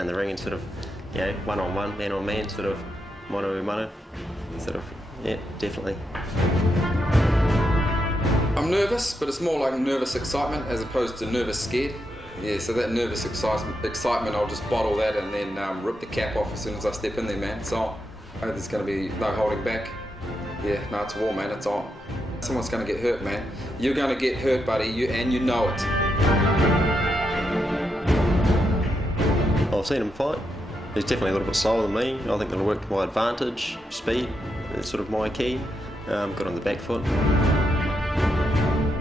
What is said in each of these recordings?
getting in the ring and sort of, you know, one-on-one, man-on-man, sort of mano-a-mano, sort of, yeah, definitely. I'm nervous, but it's more like nervous excitement as opposed to nervous scared. Yeah, so that nervous excitement, I'll just bottle that and then rip the cap off as soon as I step in there, man. It's on. There's going to be no holding back. Yeah, no, it's war, man, it's on. Someone's going to get hurt, man. You're going to get hurt, buddy, and you know it. I've seen him fight. He's definitely a little bit slower than me. I think that'll work to my advantage. Speed is sort of my key. Got on the back foot.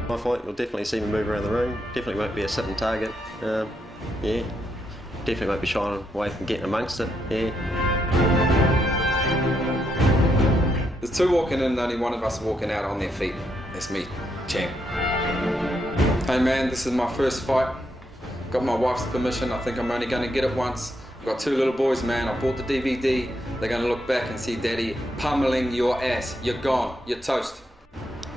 My fight, you'll definitely see me move around the ring. Definitely won't be a sitting target. Yeah, definitely won't be shying away from getting amongst it. Yeah. There's two walking in and only one of us walking out on their feet. That's me, champ. Hey man, this is my first fight. Got my wife's permission. I think I'm only going to get it once. I've got two little boys, man. I bought the DVD. They're going to look back and see Daddy pummeling your ass. You're gone. You're toast.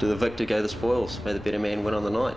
To the victor go the spoils. May the better man win on the night.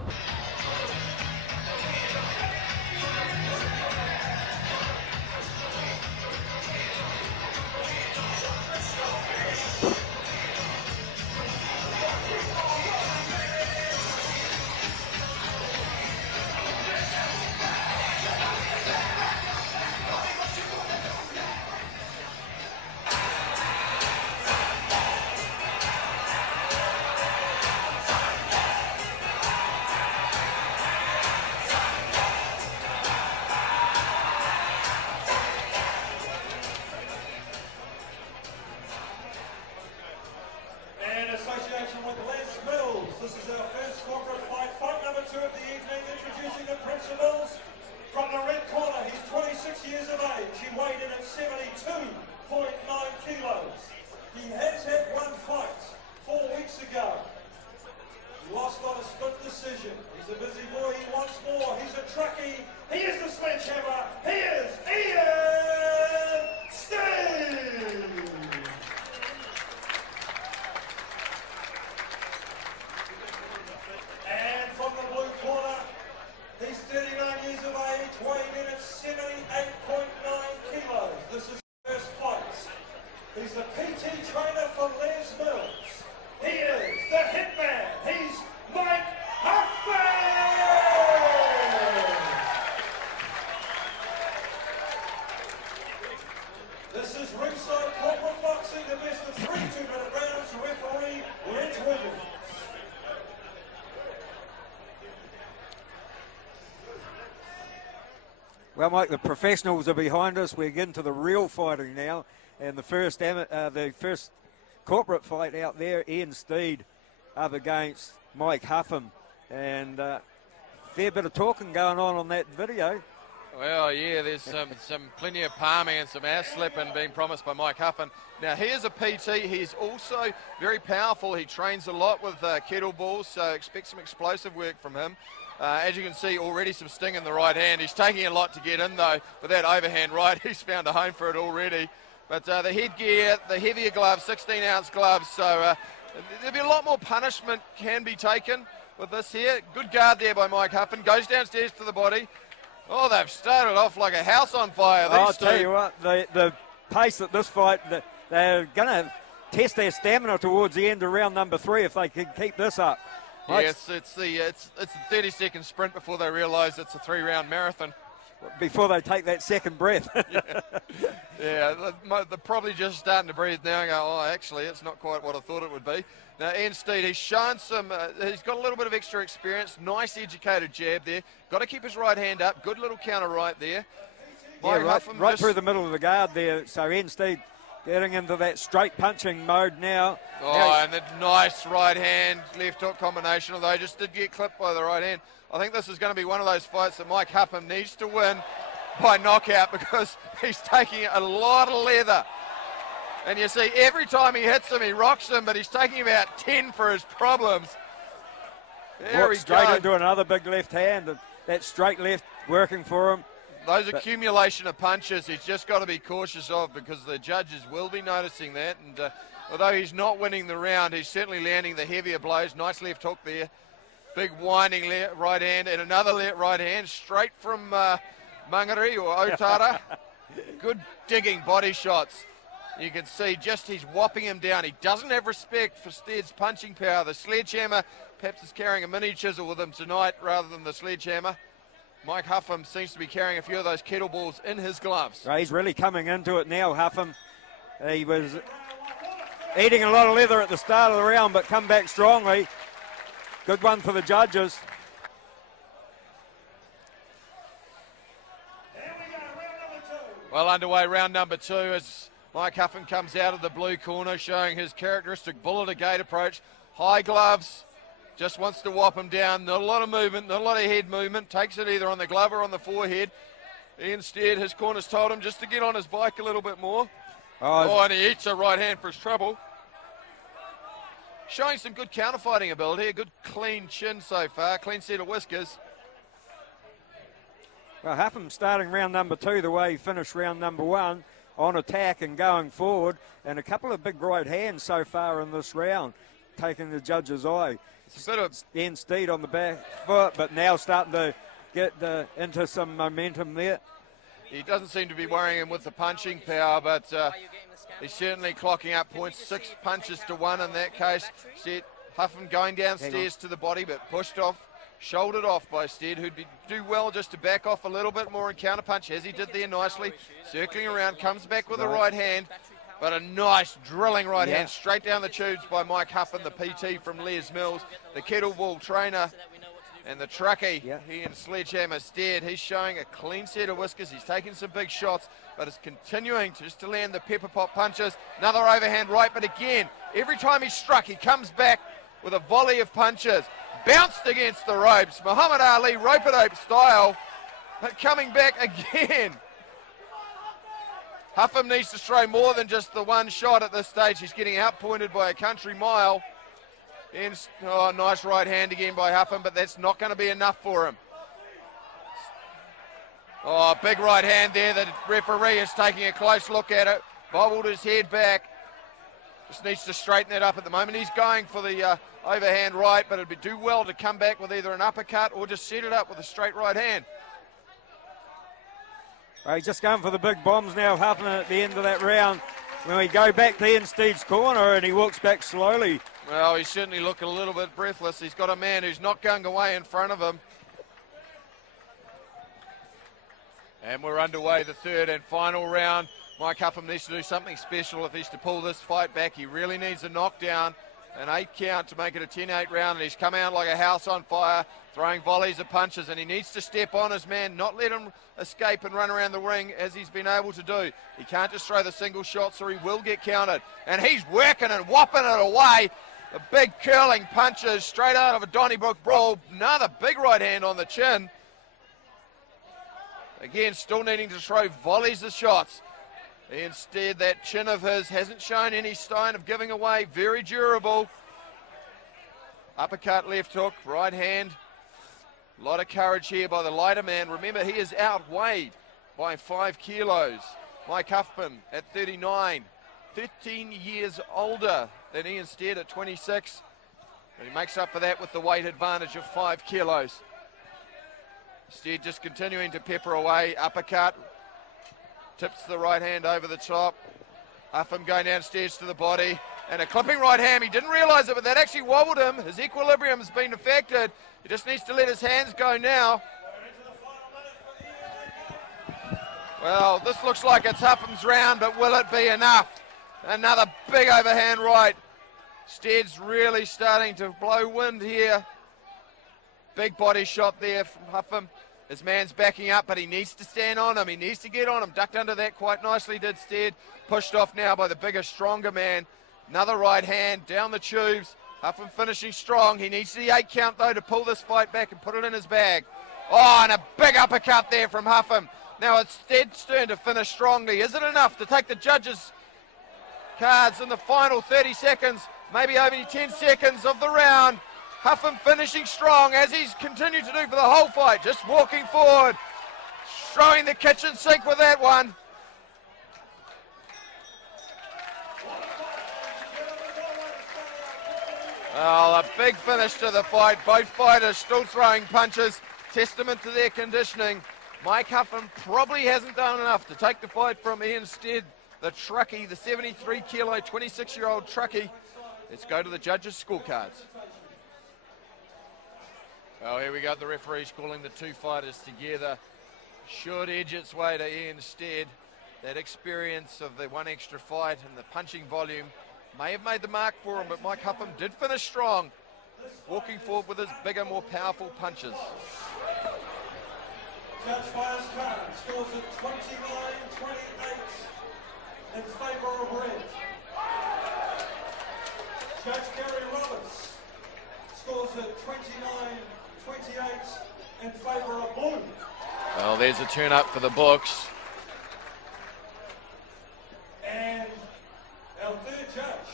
This is our first corporate fight, fight number 2 of the evening, introducing the principals. From the red corner, he's 26 years of age. He weighed in at 72.9 kilos. He has had one fight 4 weeks ago. He lost on a split decision. He's a busy boy, he wants more. He's a truckie. He is the sledgehammer. He is Stead. And from the blue corner, he's 39 years of age, weighed in at 78.9 kilos. This is his first fight. He's the PT trainer for Les Mills. He is the Hitman. He's Mike Huffam. This is ringside corporate boxing, the best of 3 2-minute rounds. Referee Reg Williams. Well, Mike, the professionals are behind us. We're getting to the real fighting now. And the first corporate fight out there, Ian Stead up against Mike Huffam. And fair bit of talking going on that video. Well, yeah, there's some plenty of palming and some ass slapping being promised by Mike Huffam. Now, he is a PT. He's also very powerful. He trains a lot with kettlebells, so expect some explosive work from him. As you can see, already some sting in the right hand. He's taking a lot to get in, though, with that overhand right. He's found a home for it already. But the headgear, the heavier gloves, 16-ounce gloves, so there'll be a lot more punishment can be taken with this here. Good guard there by Mike Huffam. Goes downstairs to the body. Oh, they've started off like a house on fire. I'll tell you what, the pace at this fight, they're going to test their stamina towards the end of round number 3 if they can keep this up. Yes, it's the 30-second sprint before they realise it's a 3-round marathon. Before they take that second breath. Yeah, they're probably just starting to breathe now and go, oh, actually, it's not quite what I thought it would be. Now, Ian Stead, he's shown some, he's got a little bit of extra experience. Nice educated jab there. Got to keep his right hand up. Good little counter right there. Yeah, right through the middle of the guard there. So Ian Stead getting into that straight punching mode now. Oh, and the nice right hand, left hook combination, although he just did get clipped by the right hand. I think this is going to be one of those fights that Mike Huffam needs to win by knockout because he's taking a lot of leather. And you see, every time he hits him, he rocks him, but he's taking about 10 for his problems. There we go. Straight into another big left hand. That straight left working for him. Those accumulation of punches he's just got to be cautious of because the judges will be noticing that. And although he's not winning the round, he's certainly landing the heavier blows. Nice left hook there. Big winding right hand and another right hand straight from Mangere or Otara. Good digging body shots. You can see just he's whopping him down. He doesn't have respect for Stead's punching power. The sledgehammer perhaps is carrying a mini chisel with him tonight rather than the sledgehammer. Mike Huffam seems to be carrying a few of those kettleballs in his gloves. Right, he's really coming into it now, Huffam. He was eating a lot of leather at the start of the round, but come back strongly. Good one for the judges. Well underway, round number 2 as Mike Huffam comes out of the blue corner showing his characteristic bullet a gate approach. High gloves, just wants to whop him down. Not a lot of movement, not a lot of head movement. Takes it either on the glove or on the forehead. Instead, his corner's told him just to get on his bike a little bit more. Oh, and he eats a right hand for his trouble. Showing some good counterfighting ability, a good clean chin so far, clean set of whiskers. Well, Huffam starting round number 2 the way he finished round number 1, on attack and going forward, and a couple of big right hands so far in this round, taking the judge's eye. It's a bit of Stead on the back foot, but now starting to get into some momentum there. He doesn't seem to be worrying him with the punching power, but he's certainly clocking up points, 6 punches to 1 in that case. Stead, Huffam going downstairs to the body, but pushed off, shouldered off by Stead, who'd do well just to back off a little bit more and counterpunch, as he did there nicely. Circling around, comes back with a right hand, but a nice drilling right hand straight down the tubes by Mike Huffam, the PT from Les Mills, the kettlebell trainer. And the truckie, he and sledgehammer Stead, he's showing a clean set of whiskers. He's taking some big shots, but is continuing just to land the pepper pot punches. Another overhand right, but again, every time he's struck, he comes back with a volley of punches. Bounced against the ropes, Muhammad Ali rope-a-dope style, but coming back again. Huffam needs to throw more than just the one shot at this stage. He's getting outpointed by a country mile. And, oh, nice right hand again by Huffam, but that's not going to be enough for him. Oh, big right hand there. The referee is taking a close look at it. Bobbled his head back. Just needs to straighten it up at the moment. He's going for the overhand right, but it'd do well to come back with either an uppercut or just set it up with a straight right hand. Well, he's just going for the big bombs now, Huffam, at the end of that round. When we go back to Ian Stead's corner and he walks back slowly. Well, he's certainly looking a little bit breathless. He's got a man who's not going away in front of him. And we're underway, the third and final round. Mike Huffam needs to do something special if he's to pull this fight back. He really needs a knockdown, an 8 count to make it a 10-8 round. And he's come out like a house on fire, throwing volleys of punches. And he needs to step on his man, not let him escape and run around the ring as he's been able to do. He can't just throw the single shots or he will get countered. And he's working and whopping it away. The big curling punches straight out of a Donnybrook brawl. Another big right hand on the chin. Again, still needing to throw volleys of shots. Instead, that chin of his hasn't shown any sign of giving away. Very durable. Uppercut, left hook, right hand. A lot of courage here by the lighter man. Remember, he is outweighed by 5 kilos. Mike Huffam at 39, 13 years older than Ian Stead at 26. And he makes up for that with the weight advantage of 5 kilos. Stead just continuing to pepper away. Uppercut. Tips the right hand over the top. Huffam going downstairs to the body. And a clipping right hand. He didn't realise it, but that actually wobbled him. His equilibrium has been affected. He just needs to let his hands go now. Well, this looks like it's Huffam's round, but will it be enough? Another big overhand right. Stead's really starting to blow wind here. Big body shot there from Huffam. His man's backing up, but he needs to stand on him. He needs to get on him. Ducked under that quite nicely, did Stead. Pushed off now by the bigger, stronger man. Another right hand down the tubes. Huffam finishing strong. He needs the 8 count, though, to pull this fight back and put it in his bag. Oh, and a big uppercut there from Huffam. Now it's Stead's turn to finish strongly. Is it enough to take the judges' cards in the final 30 seconds, maybe only 10 seconds of the round? Huffam finishing strong as he's continued to do for the whole fight, just walking forward, throwing the kitchen sink with that one. Well, a big finish to the fight. Both fighters still throwing punches, testament to their conditioning. Mike Huffam probably hasn't done enough to take the fight from Ian Stead, the truckie, the 73 kilo, 26-year-old truckie. Let's go to the judges' scorecards. Well, here we go, the referee's calling the two fighters together. Should edge its way to Ian Stead. That experience of the one extra fight and the punching volume may have made the mark for him, but Mike Huffam did finish strong, walking forward with his bigger, more powerful punches. Judge fires card, scores at 29-28 in favour of red. Judge Gary Roberts scores at 29-28 in favour of blue. Well, there's a turn up for the books. And our third judge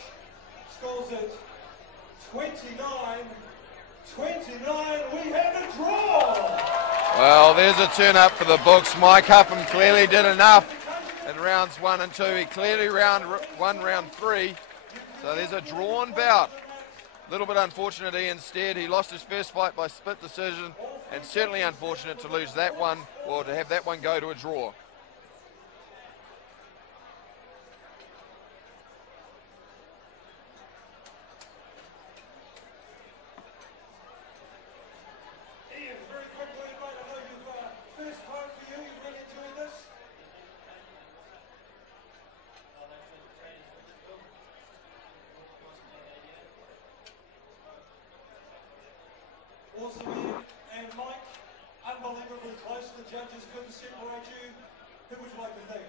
scores at 29-29. We have a draw. Well, there's a turn up for the books. Mike Huffam clearly did enough in rounds 1 and 2. He clearly round 3. So there's a drawn bout. A little bit unfortunate instead. He lost his first fight by split decision, and certainly unfortunate to lose that one, or to have that one go to a draw. Ian, very quickly, mate, I know you've first fight for you. You've really enjoyed this. Awesome, Ian. And Mike, unbelievably close. The judges couldn't separate you. Who would you like to thank?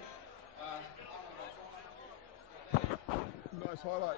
Nice highlight.